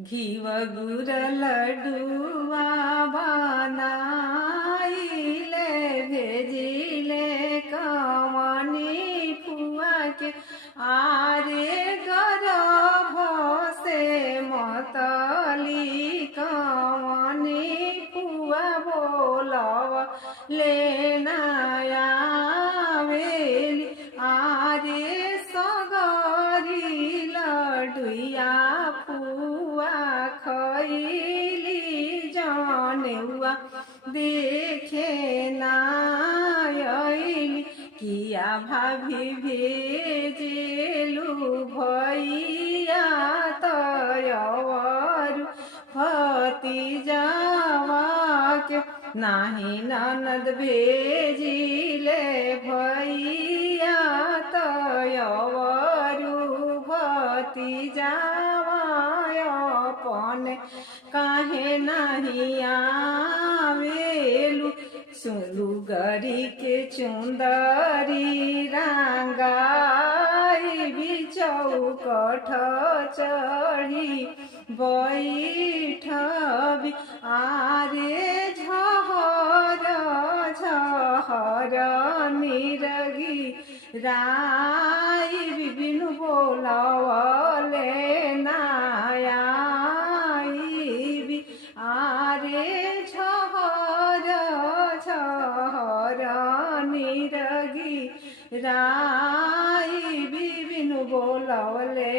घीव गुर लड्डुआ बनाइले भेजिले कमनी फुआ के आरे गर्भ से मतली कमनी फुआ बोलव लेनाया वेली आरे सगरी लडुया फुआ खैली जनेउआ देखे नायली किया भाभी भेजेलु भैया तयवरु भतीजावा के नाही ननद भेजिले भैया तयवरु भतीजावा अपने काहे नहीं आवेलु सुलुगरी के चुंदरी रांगाई बिचौकठ चढ़ी बैठबी आरे झहर झहर निरगी राई बिबिनु बोलवले नायाई आरे झहर झहर निरगी राई बिबिनु बोलवले